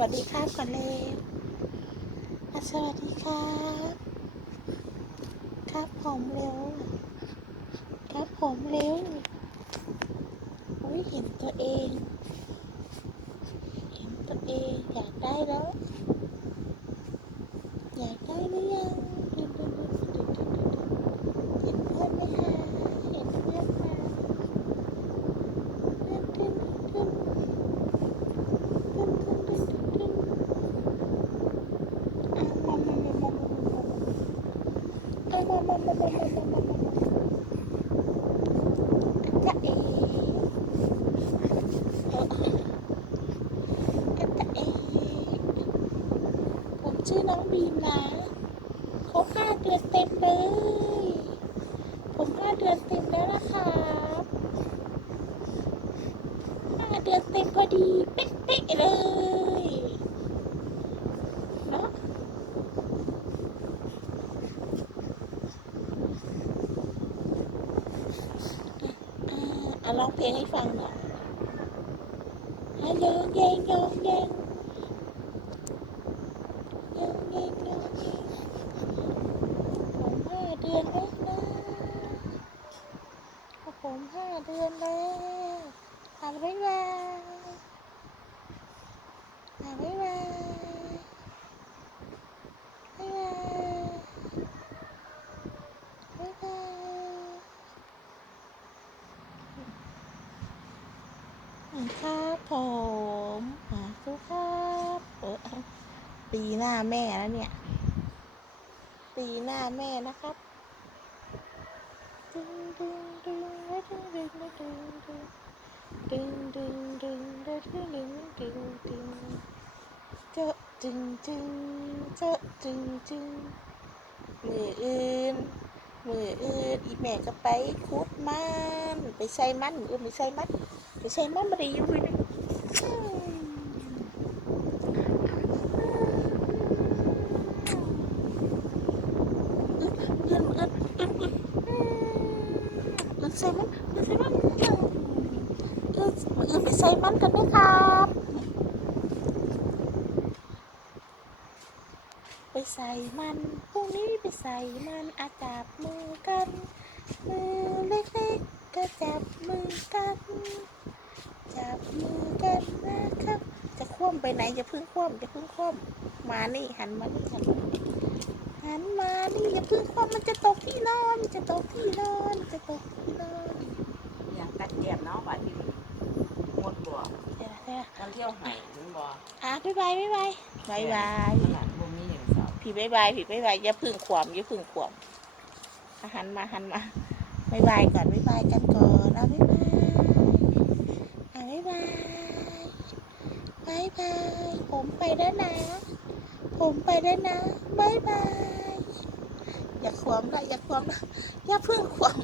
วัสดีครับก่อนเลยสวัสดีครับ ครับผมเร็ว ครับผมเร็วอุ้ยเห็นตัวเอง เห็นตัวเองอยากได้แล้ว อยากได้หรือยังเห็นเพื่อนไหมคะ ผมชื่อน้องบีมนะครบห้าเดือนเต็มเลย ผมห้าเดือนเต็มแล้วนะครับห้าเดือนเต็มพอดี เป๊ะๆเลย เนาะ อ่าอะร้องเพลงให้ฟังหน่อยฮัลโหลเย่งโยงเย่งโยงเย่งโยงเย่งผมห้าเดือนแล้วนะผมห้าเดือนแล้วอะบ๊ายบา ครับผมสู้ครับปีหน้าแม่แล้วเนี่ย ปีหน้าแม่นะครับดึงดึงดึงและดึงดึงและดึงดึงดึงดึงดึงและดึงดึงดึงดึงเจาะจึงจึงเจาะจึงจึงมืออื่นมืออื่นอีแม่ก็ไปคุดมันไปใส่มันมืออื่นไปใส่มัน Saya mama dia you boleh. Saya mama, saya mama. อื่นไปใส่มันกันไหมครับ ไปใส่มันพรุ่งนี้ไปใส่มันอาจับมือกัน มือเล็กๆก็จับมือกัน จับมือกันนะครับ จะคว่ำไปไหนอย่าเพึ่งคว่ำอย่าเพึ่งคว่ำมานี่หันมานี่หันมานี่หันมานี่อย่าเพึ่งความมันจะตกที่นอนมันจะตกที่นอนมันจะตกที่นอนอย่างตัดแก้มเนาะบาดนี้หมดบ่เดี๋ยวนะเดี๋ยวนะกันเที่ยวไห้ถึงบ่อะบ๊ายบายบ๊ายบายบ๊ายบายขนาดบ่มีอย่างสาวผีบ๊ายบายผีบ๊ายบายอย่าพึ่งความอย่าพึ่งความอะหันมาหันมาบ๊ายบายก่อนบ๊ายบายกันก่อนนะบ๊ายบายอะบ๊ายบาย บายบาย ผมไปแล้วนะ ผมไปแล้วนะบายบาย อย่าขวมละอย่าขวมละอย่าพึ่งขวม